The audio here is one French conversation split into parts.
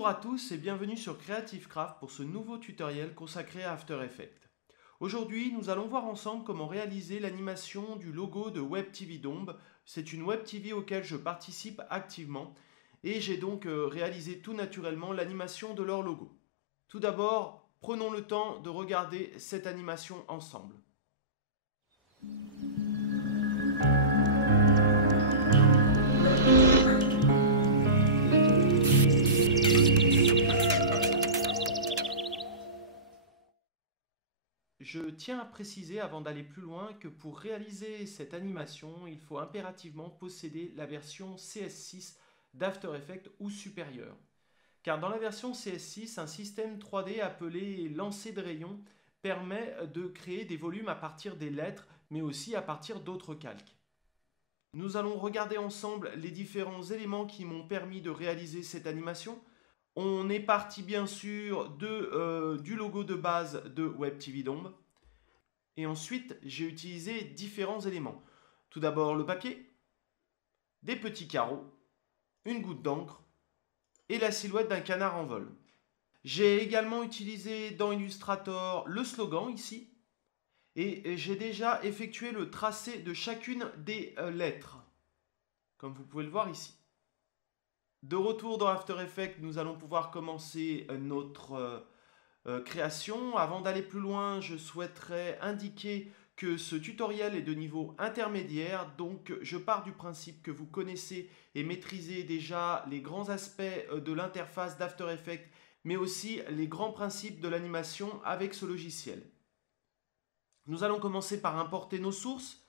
Bonjour à tous et bienvenue sur Creative Craft pour ce nouveau tutoriel consacré à After Effects. Aujourd'hui, nous allons voir ensemble comment réaliser l'animation du logo de Web TV Dombe. C'est une Web TV auquel je participe activement et j'ai donc réalisé tout naturellement l'animation de leur logo. Tout d'abord, prenons le temps de regarder cette animation ensemble. Je tiens à préciser avant d'aller plus loin que pour réaliser cette animation, il faut impérativement posséder la version CS6 d'After Effects ou supérieure. Car dans la version CS6, un système 3D appelé lancer de rayons permet de créer des volumes à partir des lettres, mais aussi à partir d'autres calques. Nous allons regarder ensemble les différents éléments qui m'ont permis de réaliser cette animation. On est parti bien sûr du logo de base de Web TV Dombe. Et ensuite, j'ai utilisé différents éléments. Tout d'abord le papier, des petits carreaux, une goutte d'encre et la silhouette d'un canard en vol. J'ai également utilisé dans Illustrator le slogan ici. Et j'ai déjà effectué le tracé de chacune des lettres, comme vous pouvez le voir ici. De retour dans After Effects, nous allons pouvoir commencer notre création. Avant d'aller plus loin, je souhaiterais indiquer que ce tutoriel est de niveau intermédiaire, donc je pars du principe que vous connaissez et maîtrisez déjà les grands aspects de l'interface d'After Effects, mais aussi les grands principes de l'animation avec ce logiciel. Nous allons commencer par importer nos sources.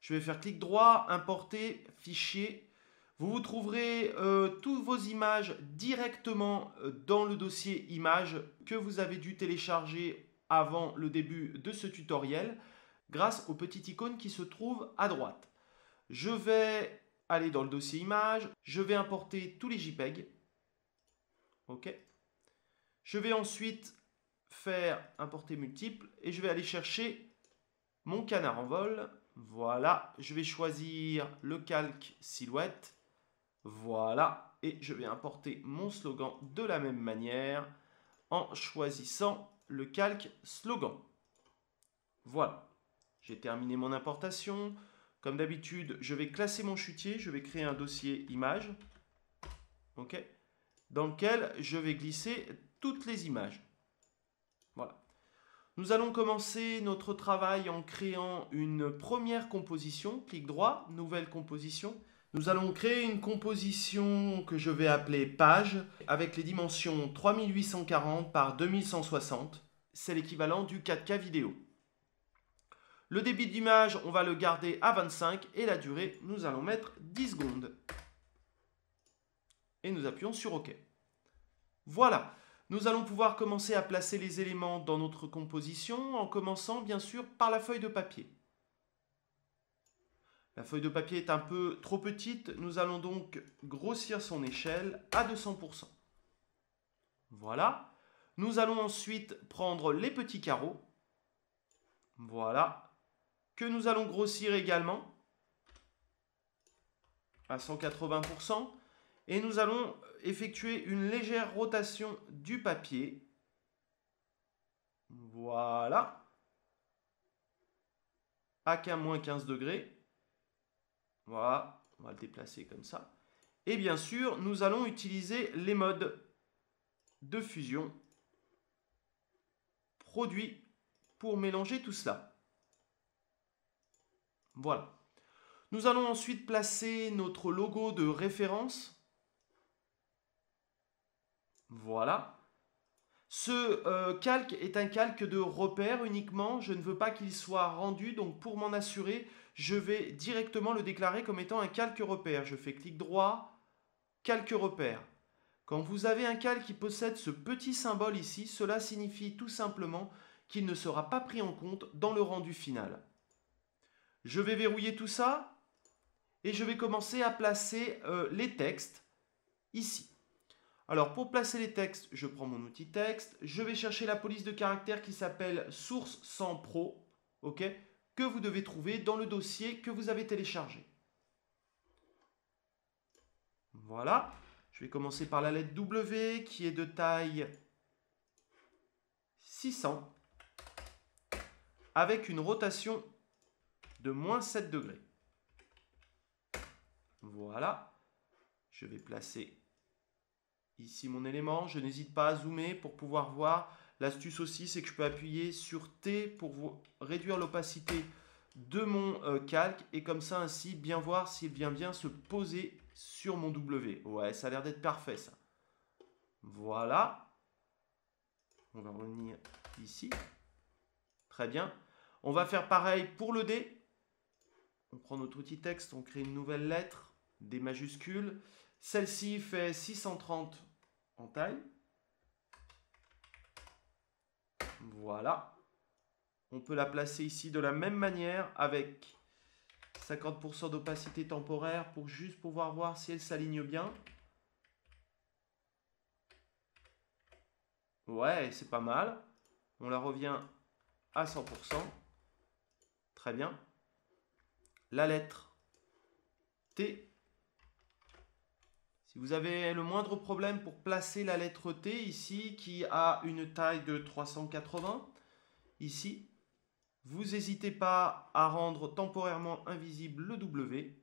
Je vais faire clic droit, importer, fichier. Vous trouverez toutes vos images directement dans le dossier images que vous avez dû télécharger avant le début de ce tutoriel grâce aux petites icônes qui se trouvent à droite. Je vais aller dans le dossier images, je vais importer tous les JPEG. OK. Je vais ensuite faire importer multiples et je vais aller chercher mon canard en vol. Voilà, je vais choisir le calque silhouette. Voilà, et je vais importer mon slogan de la même manière en choisissant le calque slogan. Voilà, j'ai terminé mon importation. Comme d'habitude, je vais classer mon chutier, je vais créer un dossier image, OK, dans lequel je vais glisser toutes les images. Voilà. Nous allons commencer notre travail en créant une première composition. Clic droit, nouvelle composition. Nous allons créer une composition que je vais appeler page avec les dimensions 3840 par 2160. C'est l'équivalent du 4K vidéo. Le débit d'image, on va le garder à 25 et la durée, nous allons mettre 10 secondes. Et nous appuyons sur OK. Voilà. Nous allons pouvoir commencer à placer les éléments dans notre composition en commençant bien sûr par la feuille de papier. La feuille de papier est un peu trop petite, nous allons donc grossir son échelle à 200%. Voilà. Nous allons ensuite prendre les petits carreaux. Voilà. Que nous allons grossir également à 180%. Et nous allons effectuer une légère rotation du papier. Voilà. À moins 15 degrés. Voilà, on va le déplacer comme ça. Et bien sûr, nous allons utiliser les modes de fusion produit pour mélanger tout cela. Voilà. Nous allons ensuite placer notre logo de référence. Voilà. Ce calque est un calque de repère uniquement. Je ne veux pas qu'il soit rendu, donc pour m'en assurer, je vais directement le déclarer comme étant un calque repère. Je fais clic droit, calque repère. Quand vous avez un calque qui possède ce petit symbole ici, cela signifie tout simplement qu'il ne sera pas pris en compte dans le rendu final. Je vais verrouiller tout ça et je vais commencer à placer les textes ici. Alors pour placer les textes, je prends mon outil texte, je vais chercher la police de caractère qui s'appelle Source sans Pro, OK, que vous devez trouver dans le dossier que vous avez téléchargé. Voilà, je Je vais commencer par la lettre W qui est de taille 600 avec une rotation de moins 7 degrés. Voilà. Je vais placer ici mon élément. Je n'hésite pas à zoomer pour pouvoir voir. L'astuce aussi, c'est que je peux appuyer sur T pour réduire l'opacité de mon calque et comme ça ainsi bien voir s'il vient bien se poser sur mon W. Ouais, ça a l'air d'être parfait ça. Voilà. On va revenir ici. Très bien. On va faire pareil pour le D. On prend notre outil texte, on crée une nouvelle lettre, D majuscule. Celle-ci fait 630 en taille. Voilà. On peut la placer ici de la même manière avec 50% d'opacité temporaire pour juste pouvoir voir si elle s'aligne bien. Ouais, c'est pas mal. On la revient à 100%. Très bien. La lettre T. Si vous avez le moindre problème pour placer la lettre T ici, qui a une taille de 380, ici, vous n'hésitez pas à rendre temporairement invisible le W.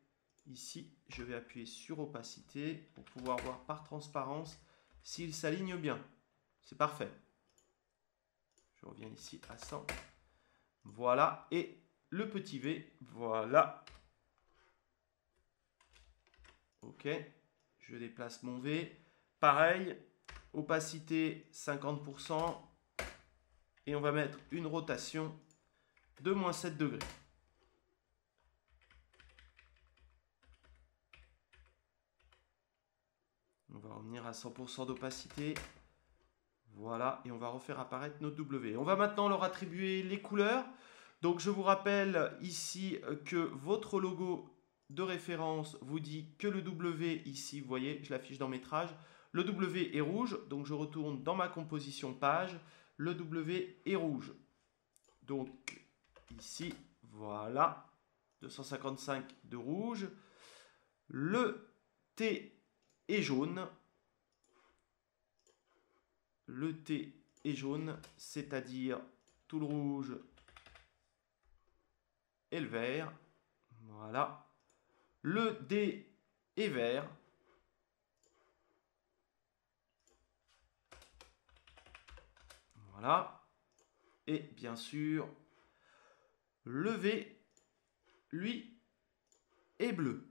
Ici, je vais appuyer sur opacité pour pouvoir voir par transparence s'il s'aligne bien. C'est parfait. Je reviens ici à 100. Voilà. Et le petit V, voilà. OK. Je déplace mon V. Pareil, opacité 50%. Et on va mettre une rotation de moins 7 degrés. On va revenir à 100% d'opacité. Voilà, et on va refaire apparaître notre W. On va maintenant leur attribuer les couleurs. Donc je vous rappelle ici que votre logo de référence vous dit que le W ici, vous voyez, je l'affiche dans métrage. Le W est rouge, donc je retourne dans ma composition page. Le W est rouge. Donc ici, voilà, 255 de rouge. Le T est jaune. Le T est jaune, c'est-à-dire tout le rouge et le vert. Voilà. Le D est vert. Voilà. Et bien sûr, le V, lui, est bleu.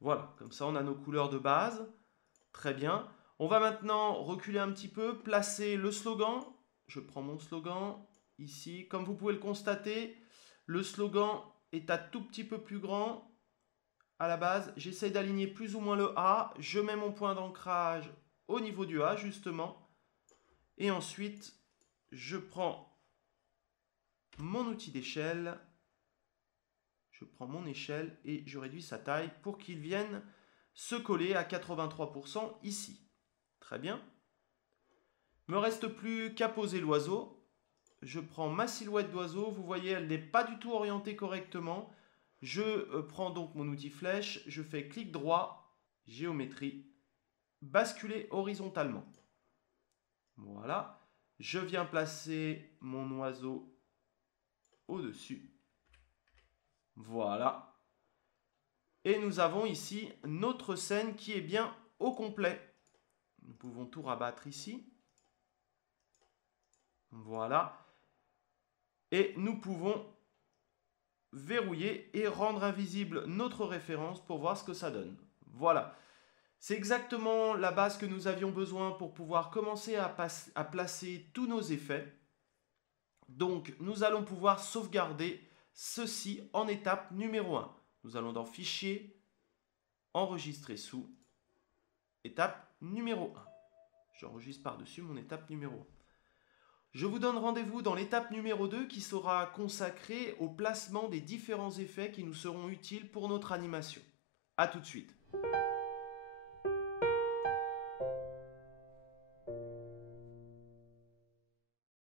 Voilà, comme ça on a nos couleurs de base. Très bien. On va maintenant reculer un petit peu, placer le slogan. Je prends mon slogan ici. Comme vous pouvez le constater, le slogan est un tout petit peu plus grand à la base. J'essaie d'aligner plus ou moins le A. Je mets mon point d'ancrage au niveau du A, justement. Et ensuite, je prends mon outil d'échelle. Je prends mon échelle et je réduis sa taille pour qu'il vienne se coller à 83% ici. Très bien. Il ne me reste plus qu'à poser l'oiseau. Je prends ma silhouette d'oiseau. Vous voyez, elle n'est pas du tout orientée correctement. Je prends donc mon outil flèche. Je fais clic droit, géométrie, basculer horizontalement. Voilà. Je viens placer mon oiseau au-dessus. Voilà. Et nous avons ici notre scène qui est bien au complet. Nous pouvons tout rabattre ici. Voilà. Et nous pouvons verrouiller et rendre invisible notre référence pour voir ce que ça donne. Voilà. C'est exactement la base que nous avions besoin pour pouvoir commencer à placer tous nos effets. Donc, nous allons pouvoir sauvegarder ceci en étape numéro 1. Nous allons dans Fichier, Enregistrer sous, étape numéro 1. J'enregistre par-dessus mon étape numéro 1. Je vous donne rendez-vous dans l'étape numéro 2 qui sera consacrée au placement des différents effets qui nous seront utiles pour notre animation. A tout de suite.